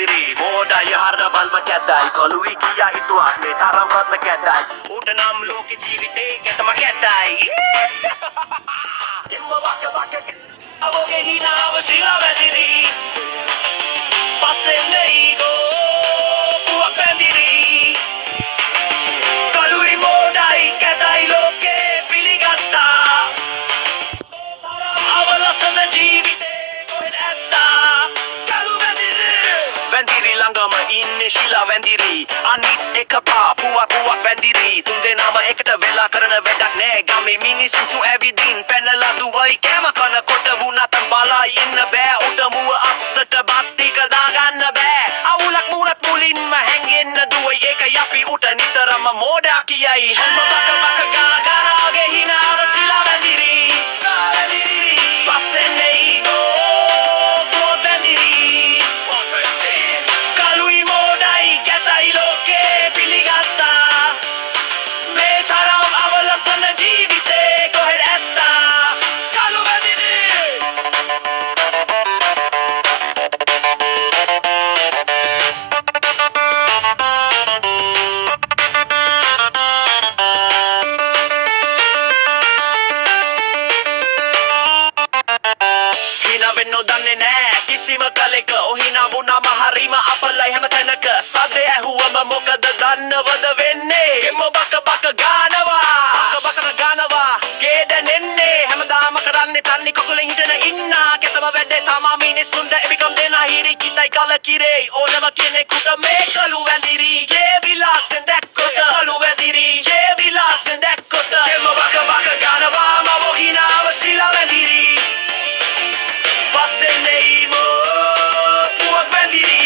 වැඳිරි මෝඩය හරන බල්ම කැතයි කොළුයි කියා හිතුවක් මේ තරම්වත්ම කැතයි ඌට නම් ලෝක ජීවිතේ කැතම කැතයි එම්ම වක වක අවගේ හිනාව සිලා වැඳිරි පස්සෙන් නෙයිගෝ පුවක් වැඳිරි කොළුයි මෝඩයි කැතයි ලෝකේ පිළිගත්තා අවලසන ජීවිතේ කොහෙද ඇත්තා කළු වැඳිරි ළඟම ඉන්නේ ශිලා වැඳිරි අනිත් එක පුවක් වැඳිරි තුන්දෙනාම එකට වෙලා කරන වැඩක් නෑ ගමේ මිනිස්සු ඇවිදින් පැනලා දුවයි කැම කන කොට වුණත් බලා ඉන්න බෑ උඩමුව අස්සට බත් ටික දාගන්න බෑ අවුලක් මුණත් මුලින්ම හැංගෙන්න දුවයි ඒක යපි උට නිතරම මෝඩා කියයි හැම බක ගාගාගේ හිනාව ශිලා වැඳිරි පස්සෙන් නෙයිගෝ පුවක් වැඳිරි කළුයි මෝඩයි කැතයි ලෝකේ පිළිගත්තා මේ තරම් අවලසන ජීවිතේ කොහෙද ඇත්තා කළු වැඳිරි හිනා වෙන්න දන්නේ නෑ කිසිම කලෙක ඔහිනා වුණාම හරිම අපලයි හැම තැනක සද්දේ ඇහුවම මොකද දන්නවද වෙන්නේ එම්ම බක ගානවා ගේඩනෙන්නේ හැමදාම කරන්නේ තන්නේ කකුලෙන් හිටන ඉන්නා කෙතම වැඩේ තමා මිනිස්සුන්ට එබිකම් දෙන හිරි කිතයි කල කිරේ ඕනම කෙනෙකුට මේ කළු වැඳිරි ජේ විලාසෙන් දැක්කොට කළු වැඳිරි ජේ විලාසෙන් දැක්කොට එම්ම බක ගානවා මම හිනාව ශිලා වැඳිරි පස්සෙන් නෙයිමෝ පුවක් වැඳිරි